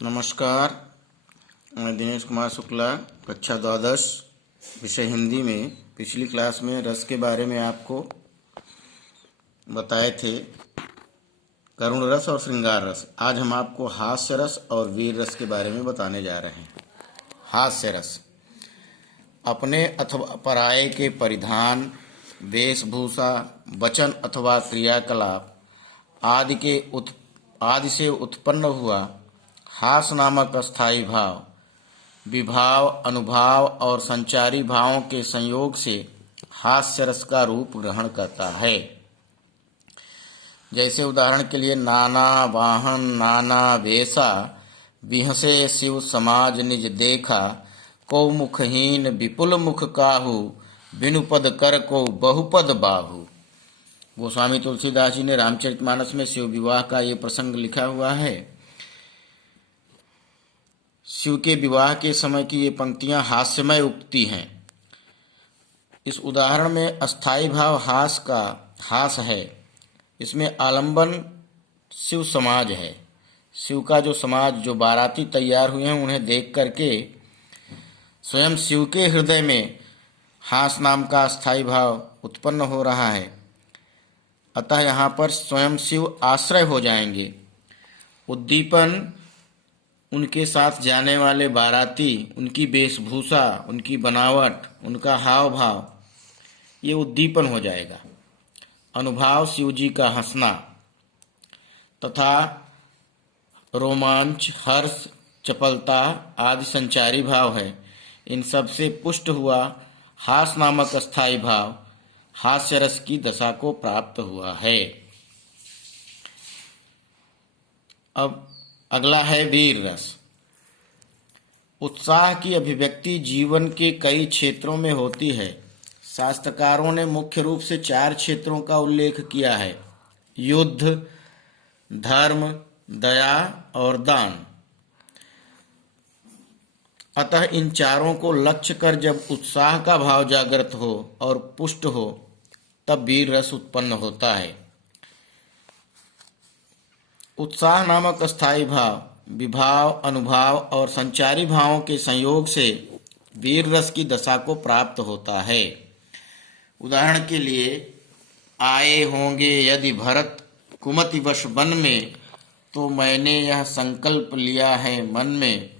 नमस्कार। मैं दिनेश कुमार शुक्ला, कक्षा द्वादश, विषय हिंदी में पिछली क्लास में रस के बारे में आपको बताए थे, करुण रस और श्रृंगार रस। आज हम आपको हास्य रस और वीर रस के बारे में बताने जा रहे हैं। हास्य रस अपने अथवा पराये के परिधान, वेशभूषा, वचन अथवा क्रियाकलाप आदि से उत्पन्न हुआ हास नामक अस्थायी भाव, विभाव, अनुभाव और संचारी भावों के संयोग से हास्य रस का रूप ग्रहण करता है। जैसे उदाहरण के लिए, नाना वाहन नाना वेशा, विहसे शिव समाज निज देखा, को मुखहीन विपुल मुख काहू, बिनु पद कर को बहुपद बाहू। गोस्वामी तुलसीदास जी ने रामचरितमानस में शिव विवाह का ये प्रसंग लिखा हुआ है। शिव के विवाह के समय की ये पंक्तियां हास्यमय उक्ति हैं। इस उदाहरण में अस्थाई भाव हास है। इसमें आलंबन शिव समाज है। शिव का जो समाज, जो बाराती तैयार हुए हैं, उन्हें देख करके स्वयं शिव के हृदय में हास नाम का अस्थाई भाव उत्पन्न हो रहा है। अतः यहाँ पर स्वयं शिव आश्रय हो जाएंगे। उद्दीपन उनके साथ जाने वाले बाराती, उनकी वेशभूषा, उनकी बनावट, उनका हाव भाव, ये उद्दीपन हो जाएगा। अनुभाव शिव जी का हंसना तथा रोमांच, हर्ष, चपलता आदि संचारी भाव है। इन सब से पुष्ट हुआ हास नामक अस्थाई भाव हास्य रस की दशा को प्राप्त हुआ है। अब अगला है वीर रस। उत्साह की अभिव्यक्ति जीवन के कई क्षेत्रों में होती है। शास्त्रकारों ने मुख्य रूप से 4 क्षेत्रों का उल्लेख किया है: युद्ध, धर्म, दया और दान। अतः इन चारों को लक्ष्य कर जब उत्साह का भाव जागृत हो और पुष्ट हो, तब वीर रस उत्पन्न होता है। उत्साह नामक अस्थाई भाव, विभाव, अनुभाव और संचारी भावों के संयोग से वीर रस की दशा को प्राप्त होता है। उदाहरण के लिए, आए होंगे यदि भरत कुमतिवश वन में, तो मैंने यह संकल्प लिया है मन में,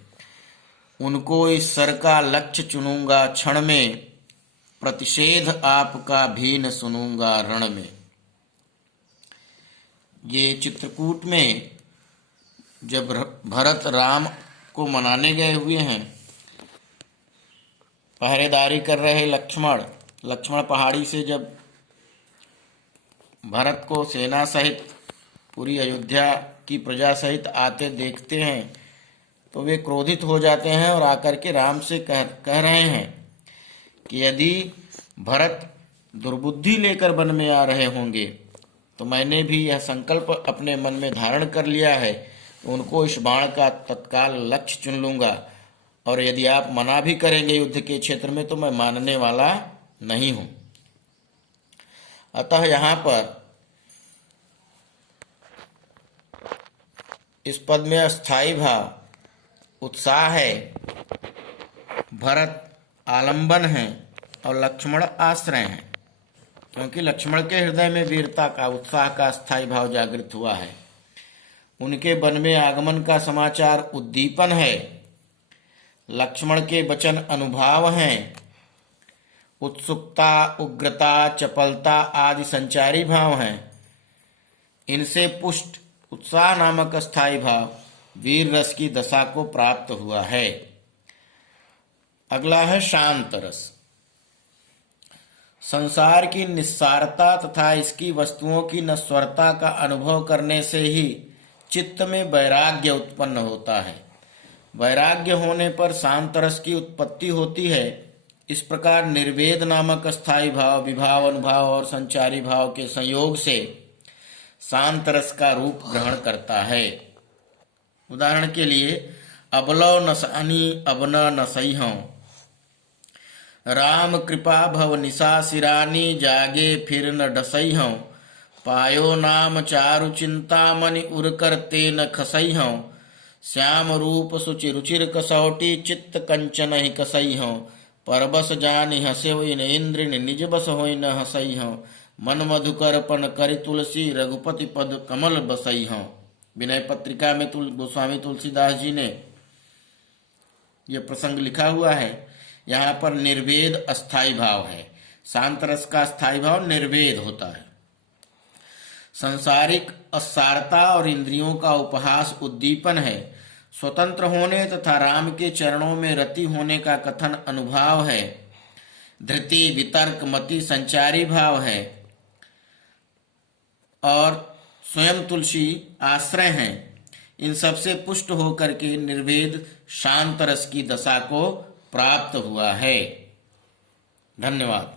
उनको इस सर का लक्ष्य चुनूंगा क्षण में, प्रतिषेध आपका भी न सुनूंगा रण में। ये चित्रकूट में जब भरत राम को मनाने गए हुए हैं, पहरेदारी कर रहे लक्ष्मण पहाड़ी से जब भरत को सेना सहित पूरी अयोध्या की प्रजा सहित आते देखते हैं, तो वे क्रोधित हो जाते हैं और आकर के राम से कह रहे हैं कि यदि भरत दुर्बुद्धि लेकर वन में आ रहे होंगे, तो मैंने भी यह संकल्प अपने मन में धारण कर लिया है, उनको इस बाण का तत्काल लक्ष्य चुन लूंगा, और यदि आप मना भी करेंगे युद्ध के क्षेत्र में, तो मैं मानने वाला नहीं हूं। अतः यहाँ पर इस पद में अस्थाई भाव उत्साह है, भरत आलंबन है और लक्ष्मण आश्रय हैं, क्योंकि लक्ष्मण के हृदय में वीरता का, उत्साह का स्थायी भाव जागृत हुआ है। उनके वन में आगमन का समाचार उद्दीपन है। लक्ष्मण के वचन अनुभाव हैं। उत्सुकता, उग्रता, चपलता आदि संचारी भाव हैं। इनसे पुष्ट उत्साह नामक स्थायी भाव वीर रस की दशा को प्राप्त हुआ है। अगला है शांत रस। संसार की निस्सारता तथा इसकी वस्तुओं की नश्वरता का अनुभव करने से ही चित्त में वैराग्य उत्पन्न होता है। वैराग्य होने पर शांत रस की उत्पत्ति होती है। इस प्रकार निर्वेद नामक अस्थायी भाव, विभाव, अनुभाव और संचारी भाव के संयोग से शांत रस का रूप ग्रहण करता है। उदाहरण के लिए, अबलो नसानी अब न नसई हूं, राम कृपा भव निशा सिरानी, जागे फिर न डसई हूं, पायो नाम चारु चिंतामणि उर कर ते न खसई हूं, श्याम रूप सुचि रुचिर कसौटी चित्त कंचन ही कसई हो। परबस जान हसे हुई न इंद्र निज बस हो न हसई हो। मन मधुकर पन करि तुलसी रघुपति पद कमल बसई हो। विनय पत्रिका में गोस्वामी तुलसीदास जी ने यह प्रसंग लिखा हुआ है। यहाँ पर निर्वेद अस्थाई भाव है। शांत रस का स्थायी भाव निर्वेद होता है। संसारिक असारता और इंद्रियों का उपहास उद्दीपन है। स्वतंत्र होने तथा राम के चरणों में रति होने का कथन अनुभाव है। धृति वितर्क मति संचारी भाव है और स्वयं तुलसी आश्रय हैं। इन सबसे पुष्ट होकर के निर्वेद शांत रस की दशा को प्राप्त हुआ है। धन्यवाद।